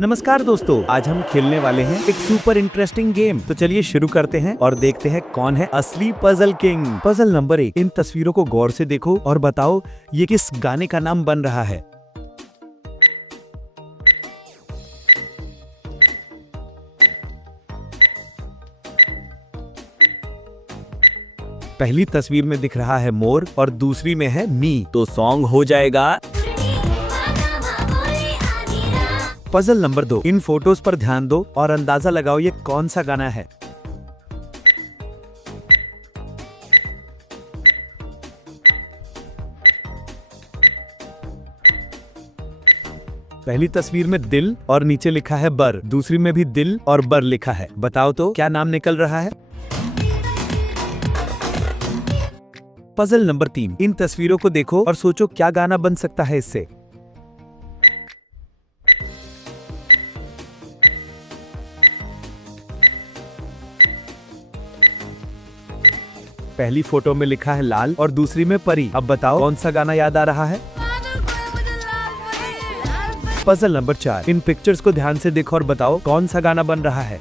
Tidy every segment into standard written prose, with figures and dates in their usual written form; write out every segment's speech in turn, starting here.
नमस्कार दोस्तों, आज हम खेलने वाले हैं एक सुपर इंटरेस्टिंग गेम। तो चलिए शुरू करते हैं और देखते हैं कौन है असली पजल किंग। पजल नंबर 1, इन तस्वीरों को गौर से देखो और बताओ ये किस गाने का नाम बन रहा है। पहली तस्वीर में दिख रहा है मोर और दूसरी में है मी, तो सॉन्ग हो जाएगा। पजल नंबर 2, इन फोटोज पर ध्यान दो और अंदाजा लगाओ ये कौन सा गाना है। पहली तस्वीर में दिल और नीचे लिखा है बर, दूसरी में भी दिल और बर लिखा है। बताओ तो क्या नाम निकल रहा है। पजल नंबर 3, इन तस्वीरों को देखो और सोचो क्या गाना बन सकता है इससे। पहली फोटो में लिखा है लाल और दूसरी में परी। अब बताओ कौन सा गाना याद आ रहा है। पजल नंबर 4, इन पिक्चर्स को ध्यान से देखो और बताओ कौन सा गाना बन रहा है।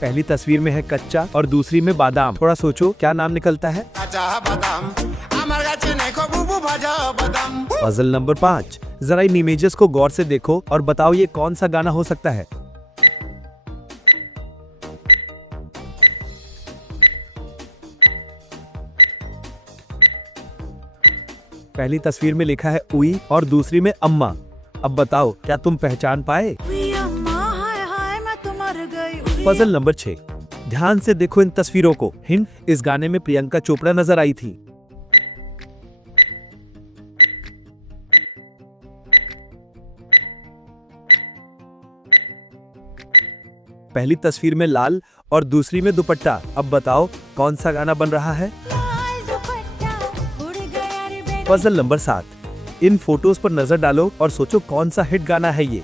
पहली तस्वीर में है कच्चा और दूसरी में बादाम। थोड़ा सोचो क्या नाम निकलता है। पजल नंबर 5, जरा इन इमेजेस को गौर से देखो और बताओ ये कौन सा गाना हो सकता है। पहली तस्वीर में लिखा है उई और दूसरी में अम्मा। अब बताओ क्या तुम पहचान पाए। पजल नंबर 6, ध्यान से देखो इन तस्वीरों को। हिंट, इस गाने में प्रियंका चोपड़ा नजर आई थी। पहली तस्वीर में लाल और दूसरी में दुपट्टा। अब बताओ कौन सा गाना बन रहा है। पजल नंबर 7, इन फोटोज पर नजर डालो और सोचो कौन सा हिट गाना है ये।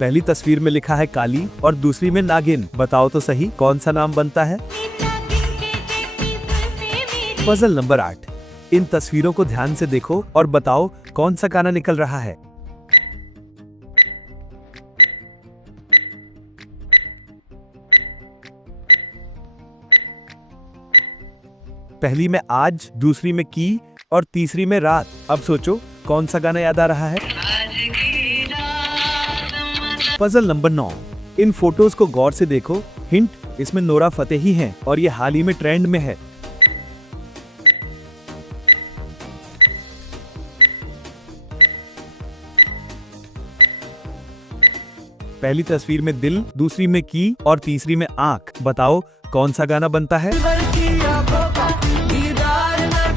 पहली तस्वीर में लिखा है काली और दूसरी में नागिन। बताओ तो सही कौन सा नाम बनता है। पजल नंबर 8, इन तस्वीरों को ध्यान से देखो और बताओ कौन सा गाना निकल रहा है। पहली में आज, दूसरी में की और तीसरी में रात। अब सोचो कौन सा गाना याद आ रहा है। पजल नंबर 9, इन फोटोज को गौर से देखो। हिंट, इसमें नोरा फतेही हैं और ये हाल ही में ट्रेंड में है। पहली तस्वीर में दिल, दूसरी में की और तीसरी में आंख। बताओ कौन सा गाना बनता है।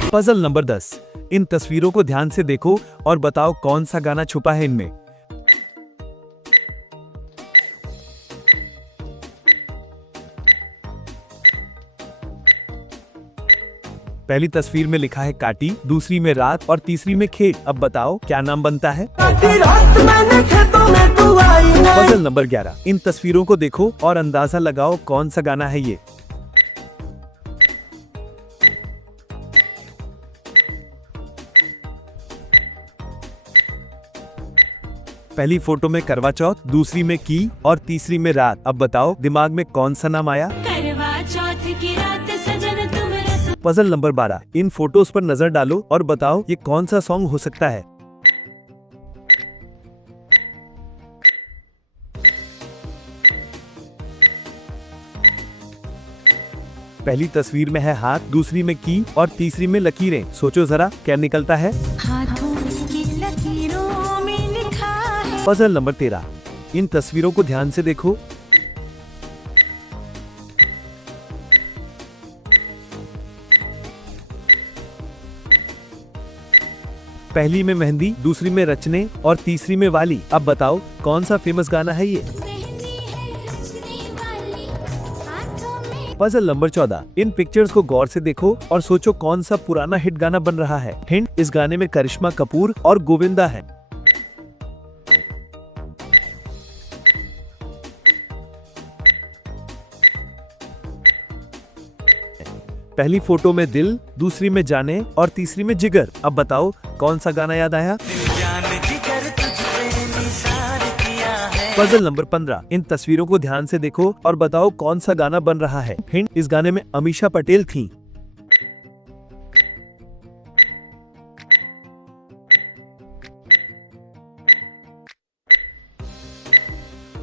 पजल नंबर 10, इन तस्वीरों को ध्यान से देखो और बताओ कौन सा गाना छुपा है इनमें। पहली तस्वीर में लिखा है काटी, दूसरी में रात और तीसरी में खेत। अब बताओ क्या नाम बनता है। पजल नंबर 11, इन तस्वीरों को देखो और अंदाजा लगाओ कौन सा गाना है ये। पहली फोटो में करवा चौथ, दूसरी में की और तीसरी में रात। अब बताओ दिमाग में कौन सा नाम आया। करवा चौथ की रात सजन तुम। पजल नंबर 12, इन फोटोज पर नजर डालो और बताओ ये कौन सा सॉन्ग हो सकता है। पहली तस्वीर में है हाथ, दूसरी में की और तीसरी में लकीरें। सोचो जरा क्या निकलता है। हाथों की लकीरों में लिखा है। पजल नंबर 13, इन तस्वीरों को ध्यान से देखो। पहली में मेहंदी, दूसरी में रचने और तीसरी में वाली। अब बताओ कौन सा फेमस गाना है ये। पजल नंबर 14, इन पिक्चर्स को गौर से देखो और सोचो कौन सा पुराना हिट गाना बन रहा है। हिंट, इस गाने में करिश्मा कपूर और गोविंदा है। पहली फोटो में दिल, दूसरी में जाने और तीसरी में जिगर। अब बताओ कौन सा गाना याद आया? Puzzle number 15। इन तस्वीरों को ध्यान से देखो और बताओ कौन सा गाना बन रहा है। हिंट, इस गाने में अमीषा पटेल थी।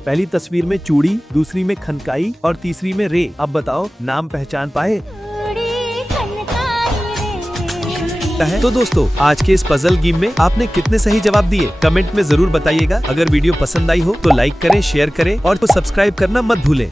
पहली तस्वीर में चूड़ी, दूसरी में खनकाई और तीसरी में रे। अब बताओ नाम पहचान पाए? तो दोस्तों, आज के इस पजल गेम में आपने कितने सही जवाब दिए कमेंट में जरूर बताइएगा। अगर वीडियो पसंद आई हो तो लाइक करें, शेयर करें और सब्सक्राइब करना मत भूलें।